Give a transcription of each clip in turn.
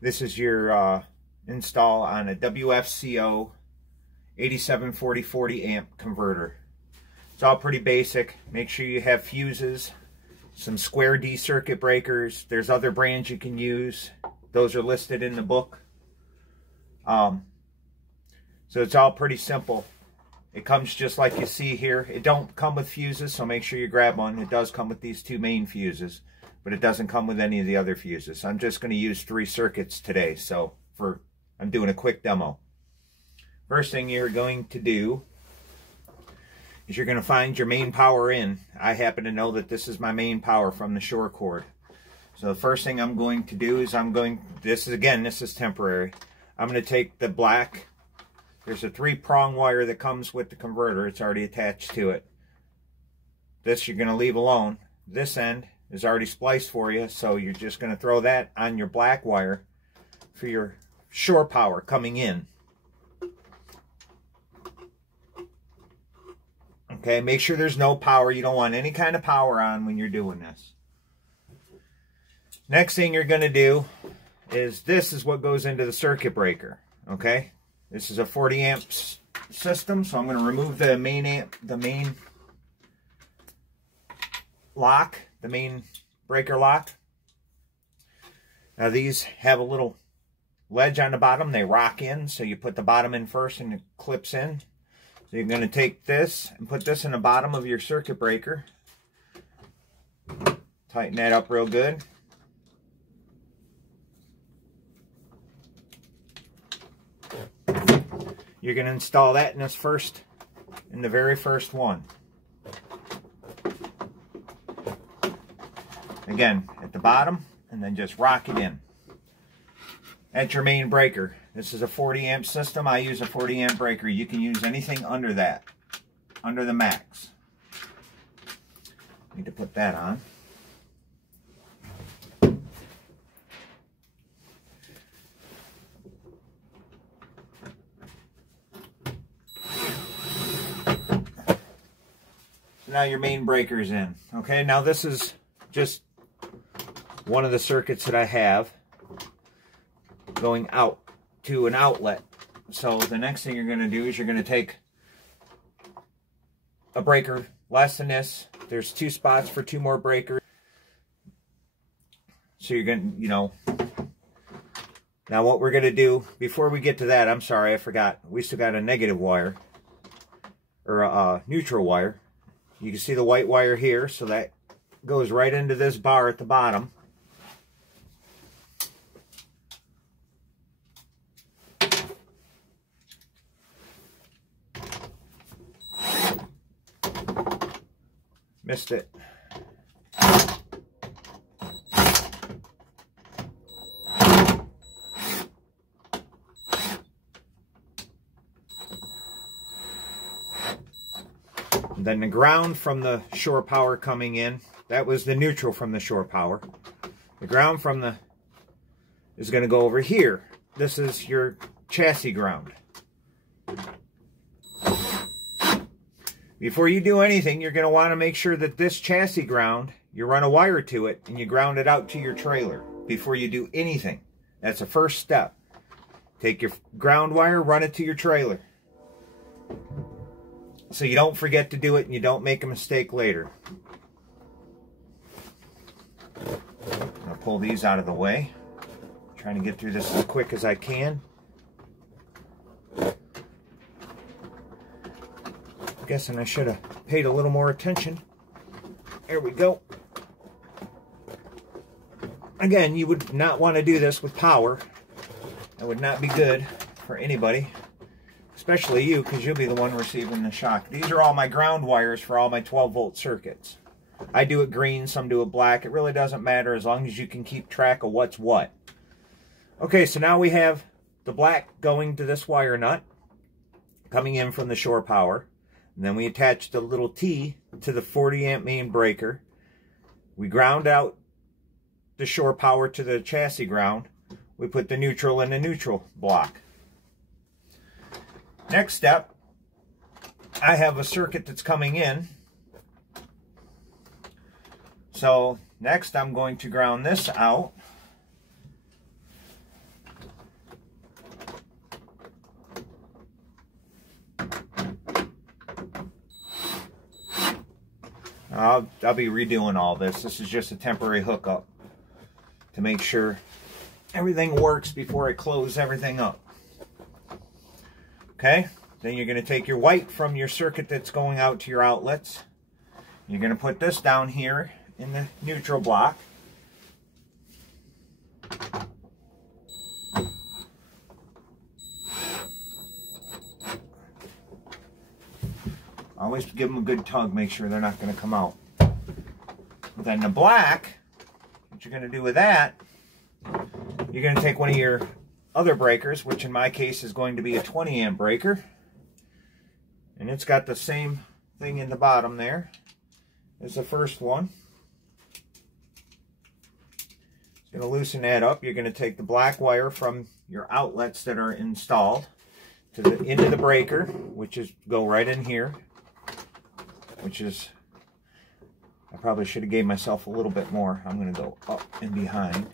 This is your install on a WFCO 8740/40 amp converter. It's all pretty basic. Make sure you have fuses, some square D circuit breakers. There's other brands you can use. Those are listed in the book. So it's all pretty simple. It comes just like you see here. It don't come with fuses, so make sure you grab one. It does come with these two main fuses, but it doesn't come with any of the other fuses. I'm just going to use 3 circuits today, so I'm doing a quick demo. First thing you're going to do is you're going to find your main power in. I happen to know that this is my main power from the shore cord. So the first thing I'm going to do is this is temporary. I'm going to take the black. There's a 3-prong wire that comes with the converter. It's already attached to it. This you're going to leave alone. This end is already spliced for you, so you're just going to throw that on your black wire for your shore power coming in. Okay, make sure there's no power. You don't want any kind of power on when you're doing this. Next thing you're going to do is this is what goes into the circuit breaker. Okay, this is a 40 amps system, so I'm going to remove the main lock, the main breaker lock. Now these have a little ledge on the bottom. They rock in, so you put the bottom in first and it clips in. So you're going to take this and put this in the bottom of your circuit breaker. Tighten that up real good. You're going to install that in the very first one. Again, at the bottom, and then just rock it in. That's your main breaker. This is a 40 amp system. I use a 40 amp breaker. You can use anything under that, under the max. Need to put that on. So now your main breaker is in. Okay, now this is just one of the circuits that I have going out to an outlet. So the next thing you're going to do is you're going to take a breaker less than this. There's 2 spots for 2 more breakers. So you're going to, now what we're going to do, before we get to that, I'm sorry, I forgot. We still got a negative wire, or a neutral wire. You can see the white wire here, so that goes right into this bar at the bottom. Missed it. Then the ground from the shore power coming in, that was the neutral from the shore power. The ground from is going to go over here. This is your chassis ground. Before you do anything, you're going to want to make sure that this chassis ground, you run a wire to it and you ground it out to your trailer before you do anything. That's the first step. Take your ground wire, run it to your trailer, so you don't forget to do it and you don't make a mistake later. I'm going to pull these out of the way. I'm trying to get through this as quick as I can. Guessing I should have paid a little more attention. There we go. Again, you would not want to do this with power. That would not be good for anybody, especially you, because you'll be the one receiving the shock. These are all my ground wires for all my 12-volt circuits. I do it green, some do it black. It really doesn't matter as long as you can keep track of what's what. Okay, so now we have the black going to this wire nut coming in from the shore power. And then we attach the little T to the 40 amp main breaker. We ground out the shore power to the chassis ground. We put the neutral in the neutral block. Next step, I have a circuit that's coming in. So next I'm going to ground this out. I'll be redoing all this. This is just a temporary hookup to make sure everything works before I close everything up. Okay, then you're going to take your white from your circuit that's going out to your outlets. You're going to put this down here in the neutral block. Always give them a good tug, make sure they're not going to come out. Then the black, what you're going to do with that, you're going to take one of your other breakers, which in my case is going to be a 20 amp breaker. And it's got the same thing in the bottom there as the first one. It's going to loosen that up. You're going to take the black wire from your outlets that are installed to into the breaker, which is go right in here. Which is, I probably should have gave myself a little bit more. I'm going to go up and behind.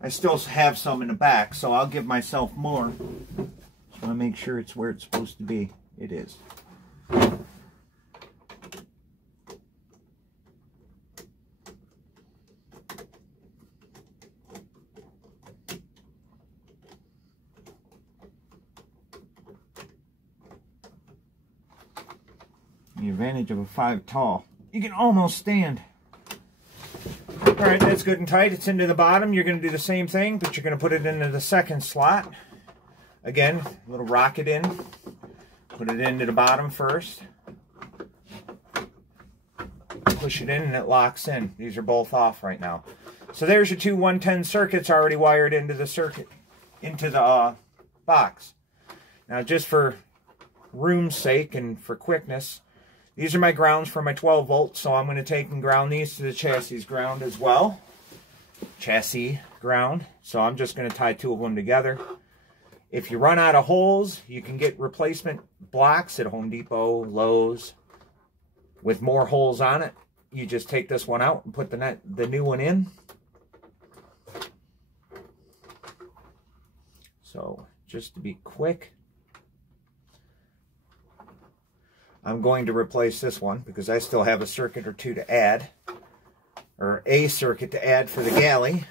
I still have some in the back, so I'll give myself more. Just want to make sure it's where it's supposed to be. It is. The advantage of a 5 tall. You can almost stand. Alright, that's good and tight. It's into the bottom. You're going to do the same thing, but you're going to put it into the second slot. Again, a little rocket in. Put it into the bottom first. Push it in and it locks in. These are both off right now. So there's your two 110 circuits already wired into the circuit, into the box. Now just for room's sake and for quickness, these are my grounds for my 12 volts, so I'm going to take and ground these to the chassis ground as well. Chassis ground. So I'm just going to tie two of them together. If you run out of holes, you can get replacement blocks at Home Depot, Lowe's, with more holes on it. You just take this one out and put the new one in. So just to be quick, I'm going to replace this one because I still have a circuit or two to add, or a circuit to add for the galley.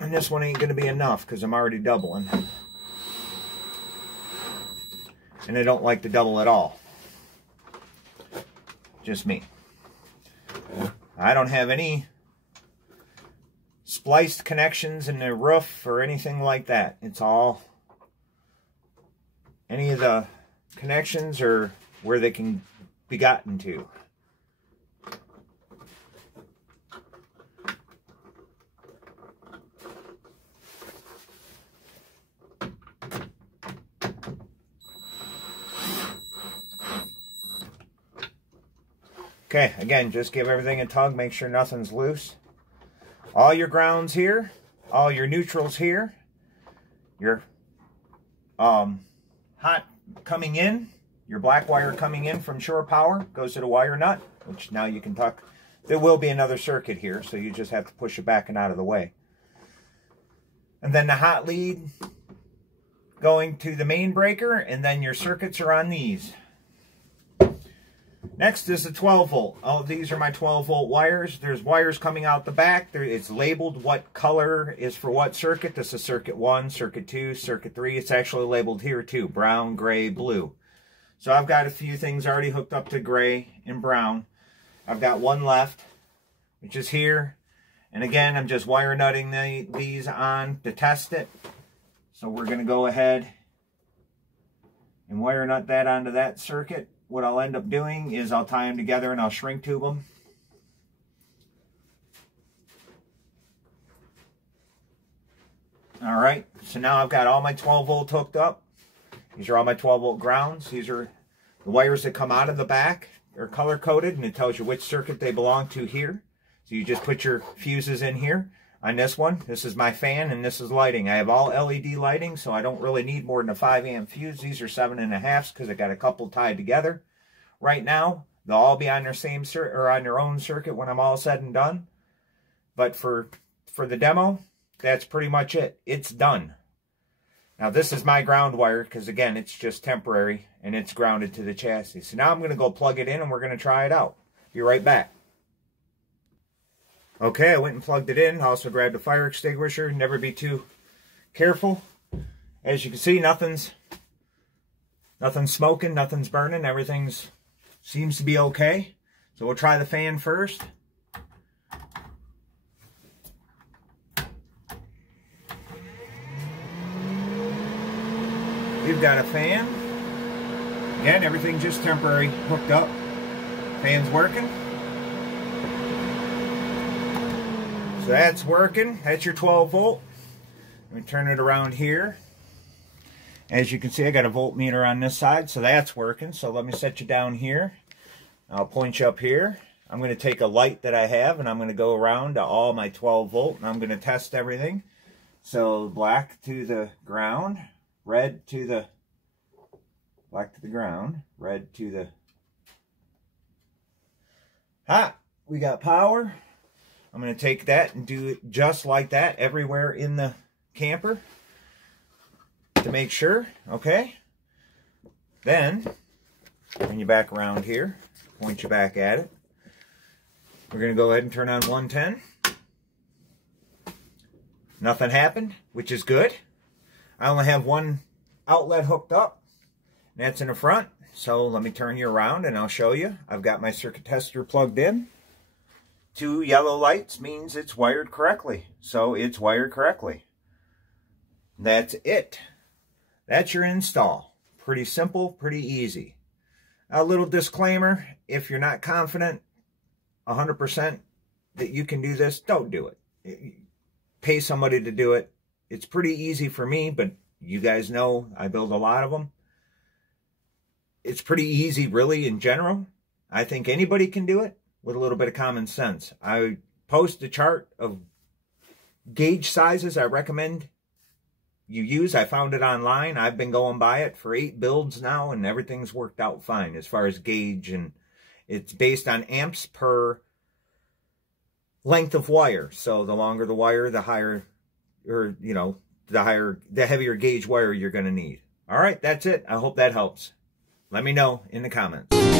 And this one ain't going to be enough because I'm already doubling. And I don't like to double at all. Just me. I don't have any spliced connections in the roof or anything like that. It's all... any of the connections are where they can be gotten to. Okay, again, just give everything a tug, make sure nothing's loose. All your grounds here, all your neutrals here, your hot coming in, your black wire coming in from shore power goes to the wire nut, which now you can tuck. There will be another circuit here, so you just have to push it back and out of the way. And then the hot lead going to the main breaker, and then your circuits are on these. Next is the 12 volt. Oh, these are my 12 volt wires. There's wires coming out the back. It's labeled what color is for what circuit. This is circuit 1, circuit 2, circuit 3. It's actually labeled here too. Brown, gray, blue. So I've got a few things already hooked up to gray and brown. I've got one left, which is here. And again, I'm just wire nutting these on to test it. So we're going to go ahead and wire nut that onto that circuit. What I'll end up doing is I'll tie them together and I'll shrink tube them. Alright, so now I've got all my 12 volt hooked up. These are all my 12 volt grounds. These are the wires that come out of the back. They're color coded and it tells you which circuit they belong to here. So you just put your fuses in here. On this one, this is my fan and this is lighting. I have all LED lighting, so I don't really need more than a 5 amp fuse. These are 7.5s because I got a couple tied together right now. They'll all be on their same or on their own circuit when I'm all said and done. But for the demo, that's pretty much it. It's done. Now this is my ground wire because again, it's just temporary and it's grounded to the chassis. So now I'm going to go plug it in and we're going to try it out. Be right back. Okay, I went and plugged it in. Also grabbed a fire extinguisher. Never be too careful. As you can see, nothing's smoking, nothing's burning. Everything's seems to be okay. So we'll try the fan first. We've got a fan. Again, everything's just temporary, hooked up. Fan's working. So that's working. That's your 12 volt. Let me turn it around here. As you can see, I got a voltmeter on this side, so that's working. So let me set you down here. I'll point you up here. I'm going to take a light that I have, and I'm going to go around to all my 12 volt, and I'm going to test everything. So black to the ground, red to the, black to the ground, red to the, we got power. I'm going to take that and do it just like that everywhere in the camper to make sure, okay? Then, bring you back around here, point you back at it. We're going to go ahead and turn on 110. Nothing happened, which is good. I only have one outlet hooked up, and that's in the front. So let me turn you around and I'll show you. I've got my circuit tester plugged in. 2 yellow lights means it's wired correctly. So it's wired correctly. That's it. That's your install. Pretty simple, pretty easy. A little disclaimer, if you're not confident 100% that you can do this, don't do it. Pay somebody to do it. It's pretty easy for me, but you guys know I build a lot of them. It's pretty easy, really, in general. I think anybody can do it with a little bit of common sense. I post a chart of gauge sizes I recommend you use. I found it online. I've been going by it for 8 builds now, and everything's worked out fine as far as gauge, and it's based on amps per length of wire. So the longer the wire, the higher, or you know, the heavier gauge wire you're going to need. All right, that's it. I hope that helps. Let me know in the comments.